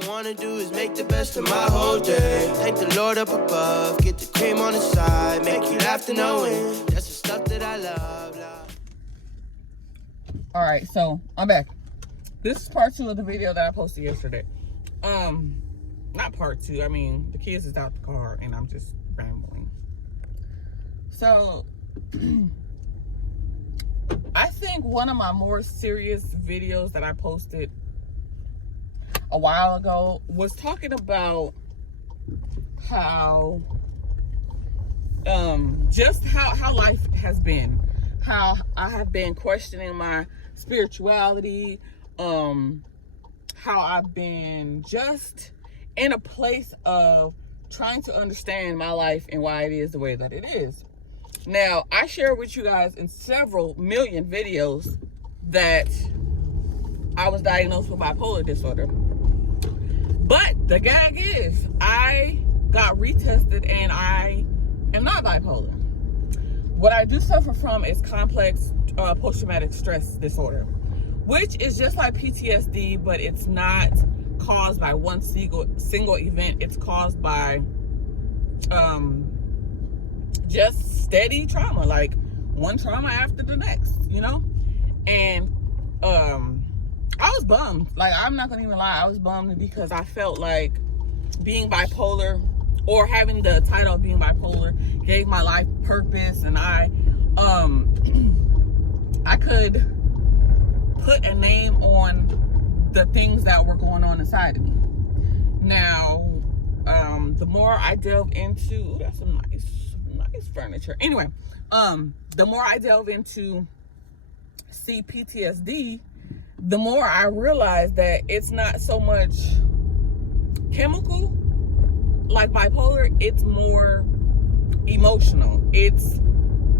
I wanna do is make the best of my whole day. Thank the Lord up above, get the cream on the side, make you laugh to knowing that's the stuff that I love. All right, so I'm back. This is part 2 of the video that I posted yesterday. Not part 2. I mean, the kids is out the car and I'm just rambling. So, I think one of my more serious videos that I posted a while ago was talking about how, just how life has been. How I have been questioning my spirituality, how I've been just in a place of trying to understand my life and why it is the way that it is. Now, I share with you guys in several million videos that I was diagnosed with bipolar disorder. But the gag is, I got retested and I am not bipolar. What I do suffer from is complex post-traumatic stress disorder, which is just like PTSD, but it's not caused by one single event. It's caused by just steady trauma, like one trauma after the next, you know? And I was bummed. Like, I'm not gonna even lie, I was bummed because I felt like being bipolar, or having the title of being bipolar, gave my life purpose, and I could put a name on the things that were going on inside of me. Now, the more I delve into, that's some nice furniture. Anyway, the more I delve into CPTSD, the more I realize that it's not so much chemical like bipolar, it's more emotional. It's,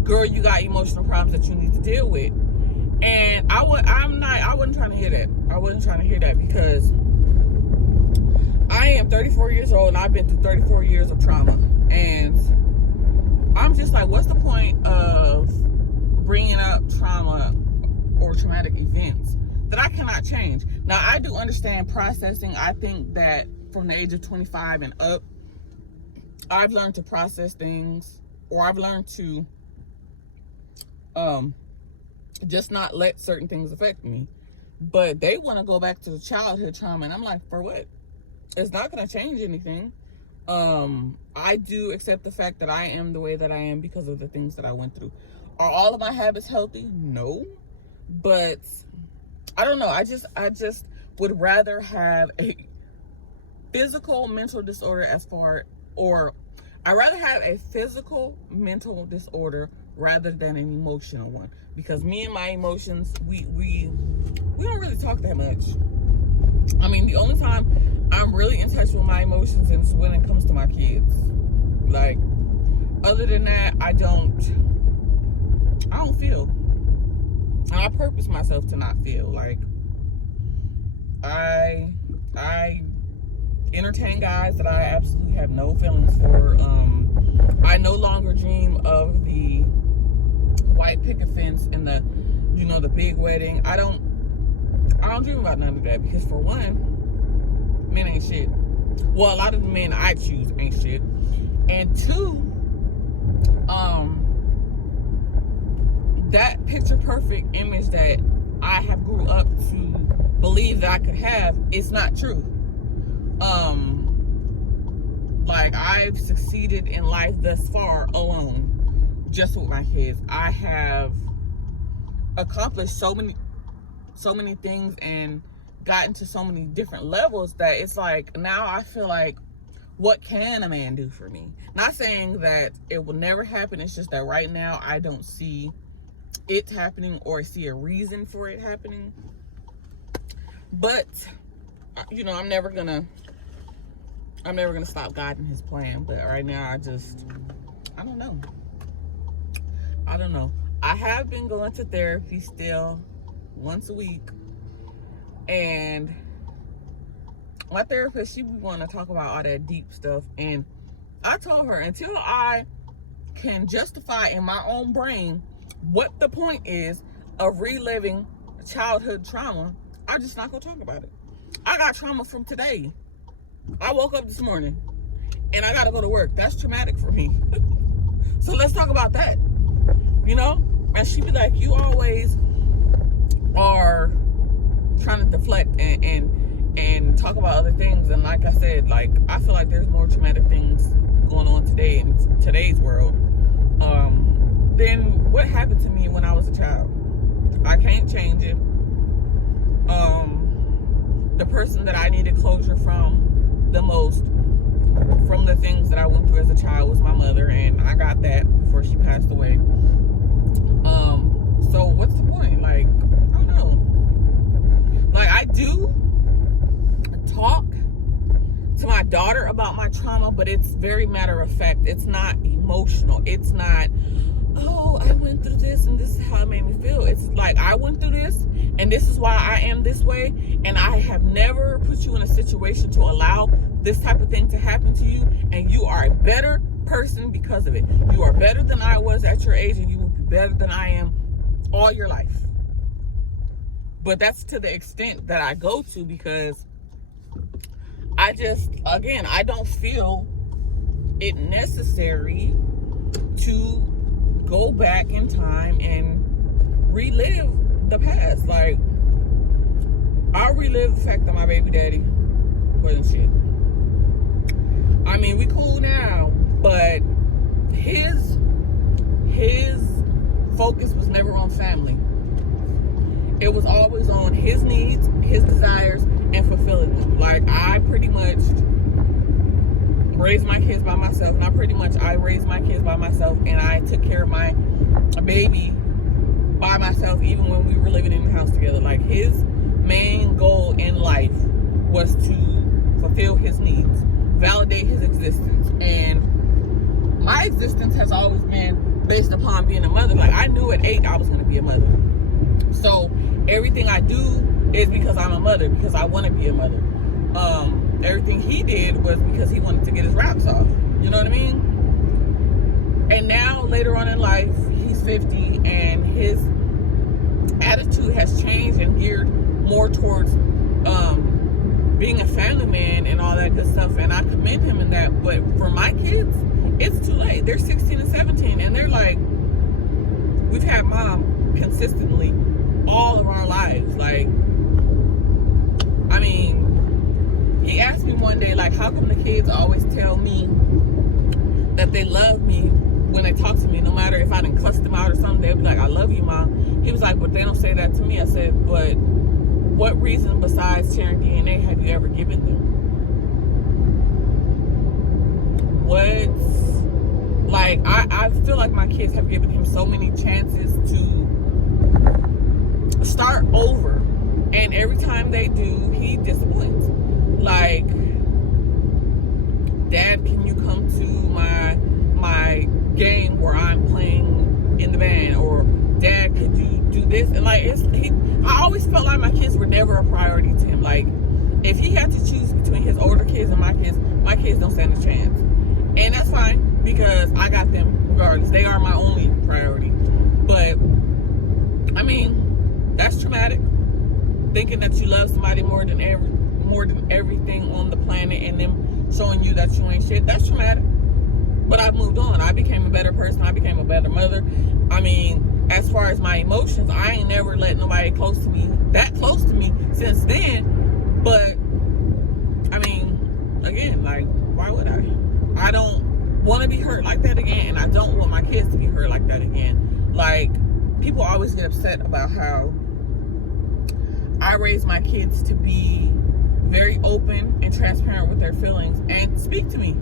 girl, you got emotional problems that you need to deal with. And I wasn't trying to hear that. I wasn't trying to hear that because I am 34 years old and I've been through 34 years of trauma. And I'm just like, what's the point of bringing up trauma or traumatic events that I cannot change? Now, I do understand processing. I think that from the age of 25 and up, I've learned to process things, or I've learned to just not let certain things affect me. But they want to go back to the childhood trauma, and I'm like, for what? It's not going to change anything. I do accept the fact that I am the way that I am because of the things that I went through. Are all of my habits healthy? No. But I don't know. I just would rather have a physical mental disorder I'd rather have a physical mental disorder rather than an emotional one, because me and my emotions, we don't really talk that much. I mean, the only time I'm really in touch with my emotions is when it comes to my kids. Like, other than that, I don't feel. And I purpose myself to not feel. Like, I entertain guys that I absolutely have no feelings for. I no longer dream of the white picket fence and the big wedding. I don't dream about none of that, because for one, men ain't shit. Well, a lot of the men I choose ain't shit. And two, that picture perfect image that I have grew up to believe that I could have is not true. Like, I've succeeded in life thus far alone, just with my kids. I have accomplished so many things and gotten to so many different levels that it's like, now I feel like, what can a man do for me? Not saying that it will never happen. It's just that right now I don't see it happening or see a reason for it happening. But, I'm never gonna stop God and his plan. But right now, I don't know. I have been going to therapy still once a week. And my therapist, she want to talk about all that deep stuff. And I told her, until I can justify in my own brain what the point is of reliving childhood trauma, I'm just not going to talk about it. I got trauma from today. I woke up this morning and I gotta go to work. That's traumatic for me. So let's talk about that. You know? And she be like, you always are trying to deflect and talk about other things. And like I said, like, I feel like there's more traumatic things going on today in today's world than what happened to me when I was a child. I can't change it. The person that I needed closure from the most, from the things that I went through as a child, was my mother, and I got that before she passed away. So what's the point? Like, I don't know. Like, I do talk to my daughter about my trauma, but it's very matter of fact. It's not emotional. It's not, oh, I went through this and this is how it made me feel. It's like, I went through this and this is why I am this way, and I have never put you in a situation to allow this type of thing to happen to you, and you are a better person because of it. You are better than I was at your age, and you will be better than I am all your life. But that's to the extent that I go to, because I just, again, I don't feel it necessary to go back in time and relive the past. Like, I'll relive the fact that my baby daddy wasn't shit. I mean, we cool now, but his focus was never on family. It was always on his needs, his desires, and fulfilling them. Like, I pretty much raised my kids by myself, and I raised my kids by myself, and I took care of my baby by myself, even when we were living in the house together. Like, his main goal in life was to fulfill his needs, validate his existence, and my existence has always been based upon being a mother. Like, I knew at 8 I was going to be a mother. So everything I do is because I'm a mother, because I want to be a mother. Everything he did was because he wanted to get his raps off. You know what I mean? And now, later on in life, he's 50, and his attitude has changed and geared more towards being a family man and all that good stuff. And I commend him in that. But for my kids, it's too late. They're 16 and 17, and they're like, we've had mom consistently all of our lives. Like, I mean, he asked me one day, like, how come the kids always tell me that they love me when they talk to me, no matter if I done cuss them out or something? They'll be like, I love you, Mom. He was like, but they don't say that to me. I said, but what reason besides sharing DNA have you ever given them? Like, I feel like my kids have given him so many chances to start over, and every time they do, he disciplines. Like, Dad, can you come to my game where I'm playing in the band? Or, Dad, could you do this? And like, I always felt like my kids were never a priority to him. Like, if he had to choose between his older kids and my kids don't stand a chance. And that's fine, because I got them regardless. They are my only priority. But, I mean, that's traumatic. Thinking that you love somebody more than everything on the planet, and them showing you that you ain't shit. That's traumatic. But I've moved on. I became a better person. I became a better mother. I mean, as far as my emotions, I ain't never let nobody that close to me since then. But, I mean, again, like, why would I? I don't want to be hurt like that again, and I don't want my kids to be hurt like that again. Like, people always get upset about how I raise my kids to be very open and transparent with their feelings and speak to me.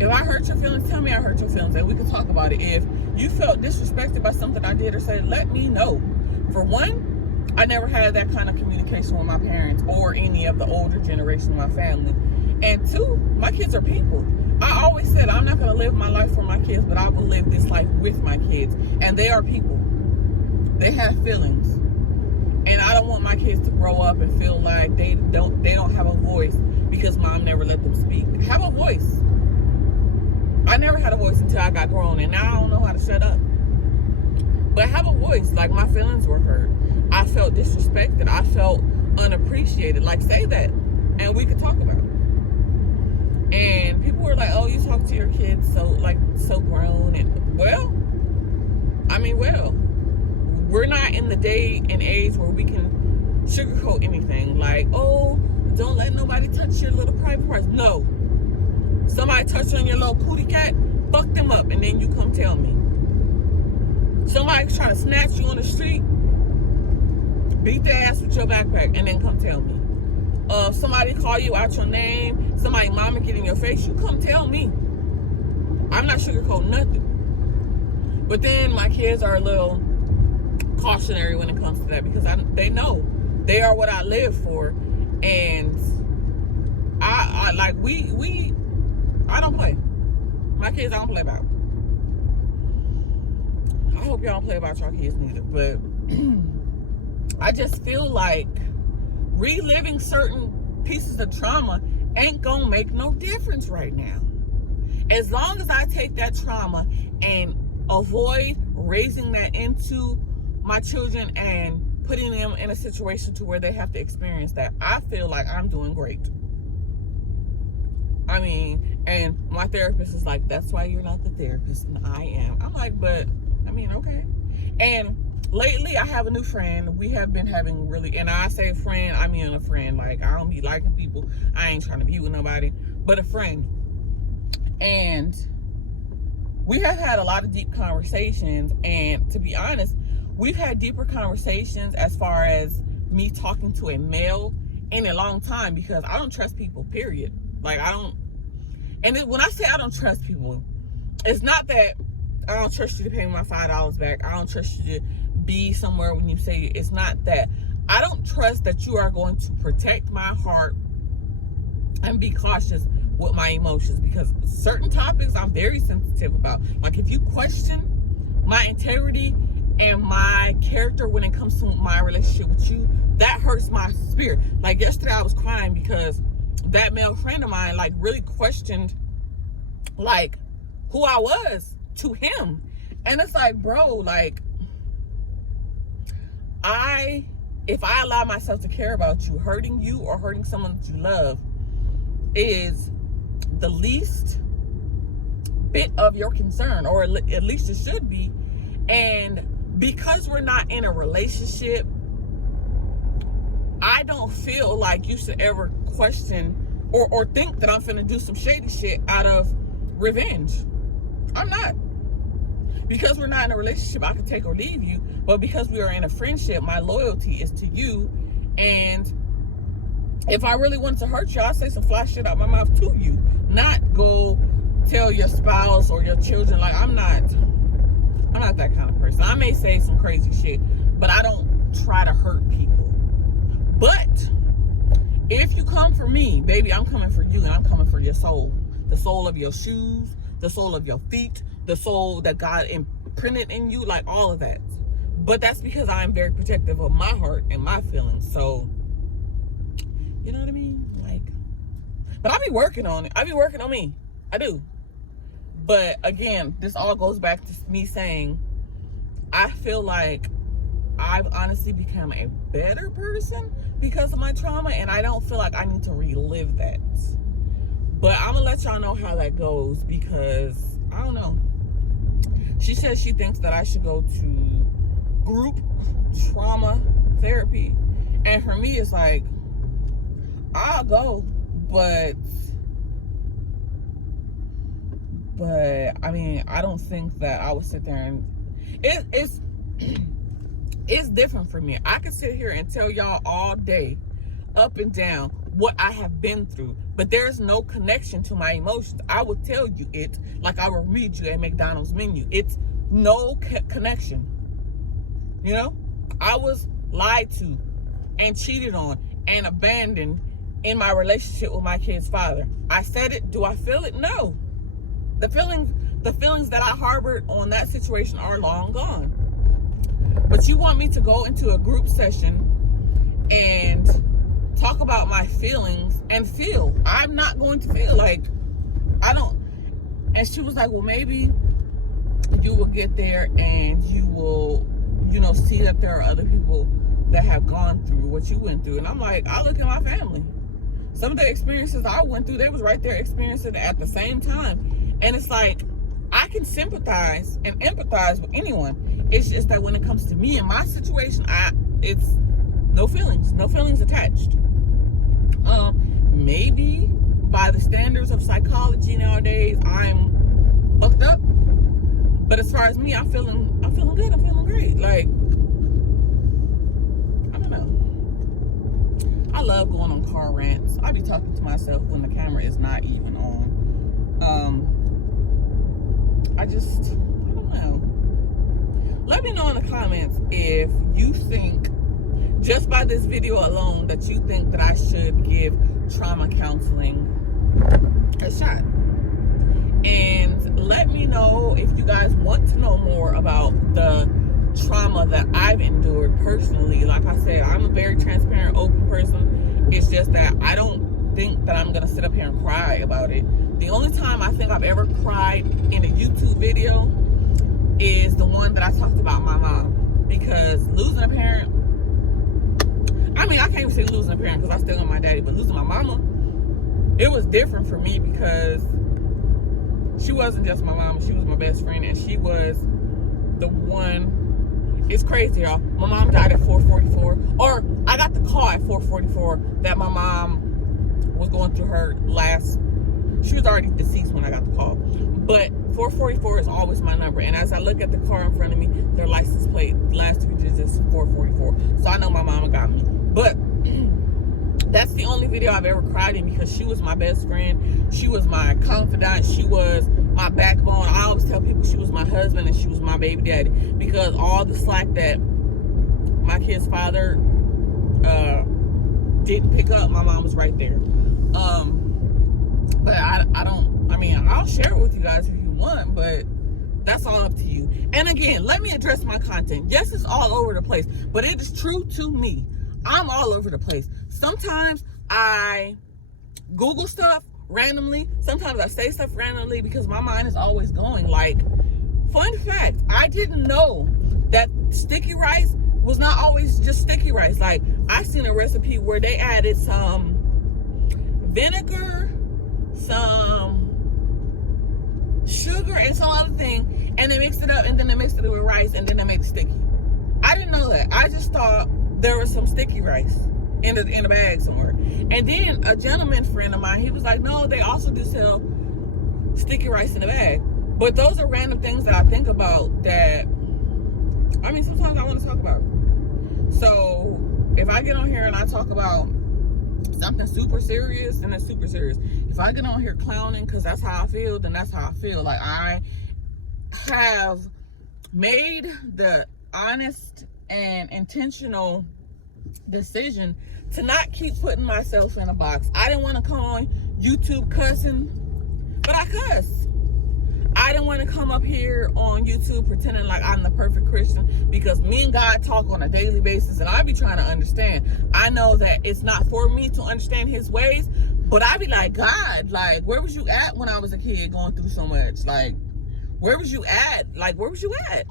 If I hurt your feelings, tell me I hurt your feelings, and we can talk about it. If you felt disrespected by something I did or said, let me know. For one, I never had that kind of communication with my parents or any of the older generation of my family. And two, my kids are people. I always said I'm not going to live my life for my kids, but I will live this life with my kids. And they are people. They have feelings. And I don't want my kids to grow up and feel like they don't have a voice because mom never let them speak. Have a voice. I never had a voice until I got grown, and now I don't know how to shut up. But have a voice. Like, my feelings were hurt. I felt disrespected. I felt unappreciated. Like, say that, and we could talk about it. And people were like, oh, you talk to your kids so grown. And well, we're not in the day and age where we can sugarcoat anything. Like, oh, don't let nobody touch your little private parts. No. Somebody touch on your little cootie cat, fuck them up, and then you come tell me. Somebody's trying to snatch you on the street, beat their ass with your backpack, and then come tell me. Somebody call you out your name, somebody mama get in your face, you come tell me. I'm not sugarcoating nothing. But then my kids are a little cautionary when it comes to that, because they know they are what I live for, and I don't play. My kids I don't play about. I hope y'all don't play about your kids neither, but I just feel like reliving certain pieces of trauma ain't gonna make no difference right now. As long as I take that trauma and avoid raising that into my children and putting them in a situation to where they have to experience that, I feel like I'm doing great. I mean, and my therapist is like, that's why you're not the therapist, and I am. I'm like, but, I mean, okay. And lately, I have a new friend. We have been having really, and I say friend, I mean a friend. Like, I don't be liking people. I ain't trying to be with nobody, but a friend. And we have had a lot of deep conversations, and to be honest, we've had deeper conversations as far as me talking to a male in a long time, because I don't trust people, period. Like, I don't, and when I say I don't trust people, it's not that I don't trust you to pay me my $5 back. I don't trust you to be somewhere when you say, it's not that. I don't trust that you are going to protect my heart and be cautious with my emotions, because certain topics I'm very sensitive about. Like, if you question my integrity and my character when it comes to my relationship with you, that hurts my spirit. Like, yesterday I was crying because that male friend of mine, like, really questioned, like, who I was to him. And it's like, bro, like, if I allow myself to care about you, hurting you or hurting someone that you love is the least bit of your concern, or at least it should be. And because we're not in a relationship, I don't feel like you should ever question or think that I'm finna do some shady shit out of revenge. I'm not. Because we're not in a relationship, I could take or leave you. But because we are in a friendship, my loyalty is to you. And if I really wanted to hurt you, I'll say some fly shit out my mouth to you. Not go tell your spouse or your children. Like, I'm not that kind of person. I may say some crazy shit, but I don't try to hurt people. But if you come for me, baby, I'm coming for you, and I'm coming for your soul. The soul of your shoes, the soul of your feet, the soul that God imprinted in you, like all of that. But that's because I'm very protective of my heart and my feelings. So, you know what I mean? Like, but I be working on it. I be working on me. I do. But again, this all goes back to me saying, I feel like I've honestly become a better person because of my trauma, and I don't feel like I need to relive that. But I'm gonna let y'all know how that goes, because I don't know. She says she thinks that I should go to group trauma therapy, and for me it's like, I'll go, but I mean, I don't think that I would sit there and it's different for me. I can sit here and tell y'all all day, up and down, what I have been through, but there's no connection to my emotions. I will tell you it like I will read you a McDonald's menu. It's no connection. You know, I was lied to and cheated on and abandoned in my relationship with my kid's father. I said it. Do I feel it? No. The feelings that I harbored on that situation are long gone. But you want me to go into a group session and talk about my feelings and feel. I'm not going to feel like I don't. And she was like, well, maybe you will get there and you will, you know, see that there are other people that have gone through what you went through. And I'm like, I look at my family. Some of the experiences I went through, they was right there experiencing it at the same time. And it's like, I can sympathize and empathize with anyone. It's just that when it comes to me and my situation, it's no feelings attached. Maybe by the standards of psychology nowadays, I'm fucked up. But as far as me, I'm feeling good. I'm feeling great. Like, I don't know. I love going on car rants. I be talking to myself when the camera is not even on. I don't know. Let me know in the comments if you think, just by this video alone, that you think that I should give trauma counseling a shot. And let me know if you guys want to know more about the trauma that I've endured personally. Like I said, I'm a very transparent, open person. It's just that I don't think that I'm gonna sit up here and cry about it. The only time I think I've ever cried in a YouTube video is the one that I talked about my mom. Because losing a parent, I mean, I can't even say losing a parent because I still love my daddy, but losing my mama, it was different for me because she wasn't just my mama, she was my best friend, and she was the one. It's crazy, y'all. My mom died at 4:44, or I got the call at 4:44 that my mom was going through her last. She was already deceased when I got the call, but 444 is always my number. And as I look at the car in front of me, their license plate, last 2 digits, 444. So I know my mama got me. But that's the only video I've ever cried in because she was my best friend. She was my confidant. She was my backbone. I always tell people she was my husband and she was my baby daddy, because all the slack that my kid's father didn't pick up, my mom was right there. But I'll share it with you guys if you want, but that's all up to you. And again, let me address my content. Yes, it's all over the place, but it is true to me. I'm all over the place. Sometimes I Google stuff randomly. Sometimes I say stuff randomly because my mind is always going. Like, fun fact, I didn't know that sticky rice was not always just sticky rice. Like, I seen a recipe where they added some vinegar, some sugar, and some other thing, and they mixed it up, and then they mixed it with rice, and then they made it sticky. I didn't know that. I just thought there was some sticky rice in a bag somewhere. And then a gentleman friend of mine, he was like, no, they also do sell sticky rice in a bag. But those are random things that I think about that, I mean, sometimes I want to talk about. So if I get on here and I talk about something super serious, then it's super serious. If I get on here clowning because that's how I feel, then that's how I feel. Like, I have made the honest and intentional decision to not keep putting myself in a box. I didn't want to come on YouTube cussing, but I cuss. I didn't want to come up here on YouTube pretending like I'm the perfect Christian, because me and God talk on a daily basis, and I be trying to understand. I know that it's not for me to understand his ways, but I be like, God, like, where was you at when I was a kid going through so much? Like, where was you at? Like, where was you at?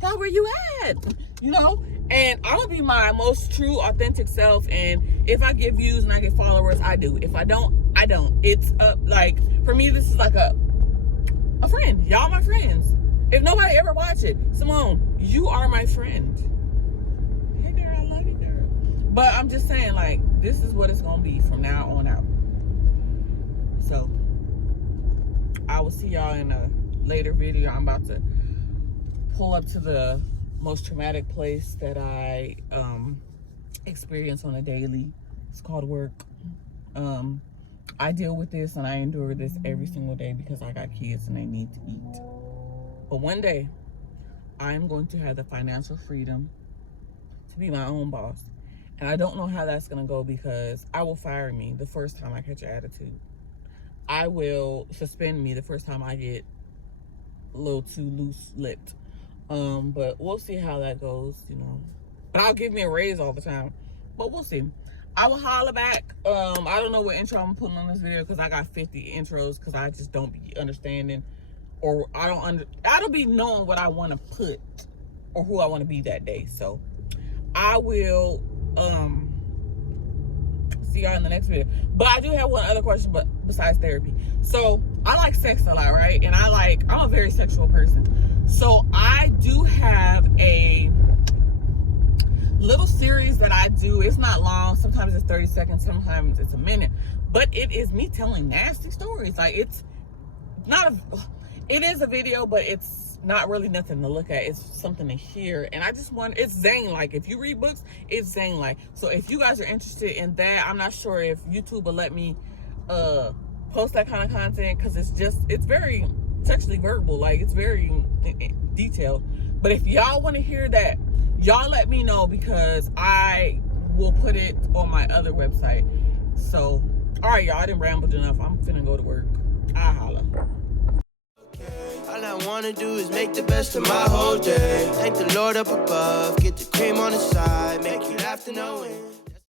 God, where you at? You know? And I'm gonna be my most true, authentic self. And if I get views and I get followers, I do. If I don't, I don't. It's like, for me, this is like a friend. Y'all my friends. If nobody ever watch it, Simone, you are my friend. Hey girl, I love you, girl. But I'm just saying, like, this is what it's gonna be from now on out. So I will see y'all in a later video. I'm about to pull up to the most traumatic place that I experience on a daily. It's called work. I deal with this and I endure this every single day because I got kids and they need to eat. But one day, I'm going to have the financial freedom to be my own boss. And I don't know how that's going to go, because I will fire me the first time I catch an attitude. I will suspend me the first time I get a little too loose-lipped. But we'll see how that goes, you know. But I'll give me a raise all the time. But we'll see. I will holler back. I don't know what intro I'm putting on this video, because I got 50 intros, because I just don't be understanding, or I don't be knowing what I want to put or who I want to be that day. So I will see y'all in the next video. But I do have one other question, but besides therapy. So I like sex a lot, right? And I'm a very sexual person. So I do have a little series that I do. It's not long. Sometimes it's 30 seconds. Sometimes it's a minute. But it is me telling nasty stories. Like, it is a video, but it's not really nothing to look at. It's something to hear. And I just want, it's Zane-like. If you read books, it's Zane-like. So if you guys are interested in that, I'm not sure if YouTube will let me post that kind of content, because it's very sexually verbal. Like, it's very detailed. But if y'all want to hear that, y'all let me know, because I will put it on my other website. So, all right, y'all, I done rambled enough. I'm finna go to work. I'll holla. All I wanna do is make the best of my whole day. Thank the Lord up above, get the cream on the side, make you laugh to no end.